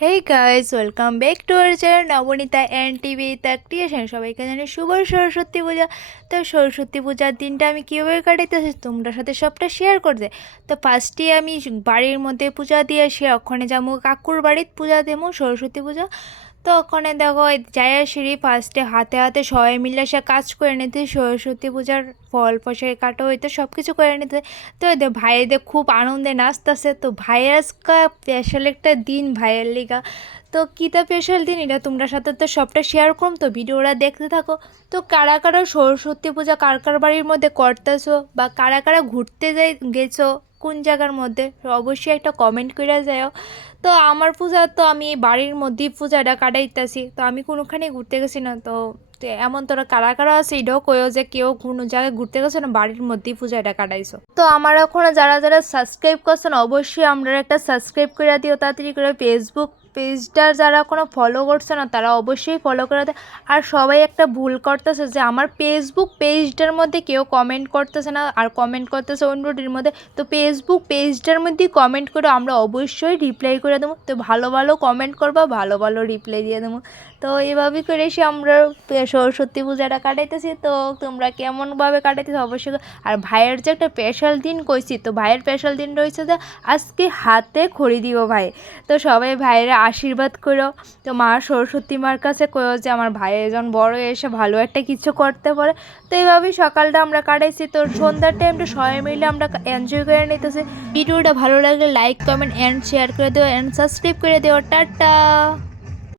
Hey guys, welcome back to our channel Nabanita and TV creation. সবাইকে জানি শুভ সরস্বতী পূজা। তো সরস্বতী পূজার দিনটা আমি কীভাবে কাটাইতেছি তোমরা সাথে সবটা শেয়ার করতে। তো ফার্স্টে আমি বাড়ির মধ্যে পূজা দিয়ে আসি, ওখানে যাবো কাকুর বাড়িতে পূজা দেবো সরস্বতী পূজা। তো ওখানে দেখো যাই সিঁড়ি ফার্স্টে হাতে হাতে সবাই মিলে সে কাজ করে নিতে, সরস্বতী পূজার ফল ফসল কাটা হইতে সব কিছু করে নিতে। তো ভাইদের খুব আনন্দে নাচতেছে। তো ভাইয়ের আজকে স্পেশাল একটা দিন ভাইয়ের লিগা। তো কীটা স্পেশাল দিন এটা তোমরা সাথে তো সবটা শেয়ার করুম, তো ভিডিওটা দেখতে থাকো। তো কারা কারা সরস্বতী পূজা কার কার বাড়ির মধ্যে করতেছো বা কারা কারা ঘুরতে গেছো কোন জায়গার মধ্যে, অবশ্যই একটা কমেন্ট করে যাও। তো আমার পূজা তো আমি বাড়ির মধ্যেই পূজাটা কাটাইতেছি, তো আমি কোনোখানে ঘুরতে গেছি না। তো এমন তোরা কারা কারা আছে এটাও কইও যে কেউ কোনো জায়গায় ঘুরতে গেছো না, বাড়ির মধ্যেই পূজাটা কাটাইছো। তো আমার এখনো যারা যারা সাবস্ক্রাইব করছো না, অবশ্যই আমরা একটা সাবস্ক্রাইব করে দিও তাড়াতাড়ি করে। ফেসবুক পেজটা যারা কোনো ফলো করছে না তারা অবশ্যই ফলো করে দেয়। আর সবাই একটা ভুল করতেছে যে আমার ফেসবুক পেজটার মধ্যে কেউ কমেন্ট করতেছে না আর কমেন্ট করতেছে অন্যটির মধ্যে। তো ফেসবুক পেজটার মধ্যেই কমেন্ট করে, আমরা অবশ্যই রিপ্লাই করে দেবো। তো ভালো ভালো কমেন্ট করবা, ভালো ভালো রিপ্লাই দিয়ে দেবো। তো এইভাবেই করে এসে আমরা সরস্বতী পূজাটা কাটাইতেছি। তো তোমরা কেমনভাবে কাটাইতেছো অবশ্যই। আর ভাইয়ের যে একটা স্পেশাল দিন কইছি, তো ভাইয়ের স্পেশাল দিন রয়েছে যে আজকে হাতে খড়ি দিব ভাই। তো সবাই ভাইয়েরা আশীর্বাদ করো। তো মা সরস্বতী মার কাছে কয়েও যে আমার ভাই একজন বড় এসে ভালো একটা কিছু করতে পারে। তো এইভাবেই সকালটা আমরা কাটাইছি। তো সন্ধ্যার টাইমটা সবাই মিলে আমরা এনজয় করে নিতেছি। ভিডিওটা ভালো লাগলে লাইক কমেন্ট অ্যান্ড শেয়ার করে দিও অ্যান্ড সাবস্ক্রাইব করে দিও। টাটা।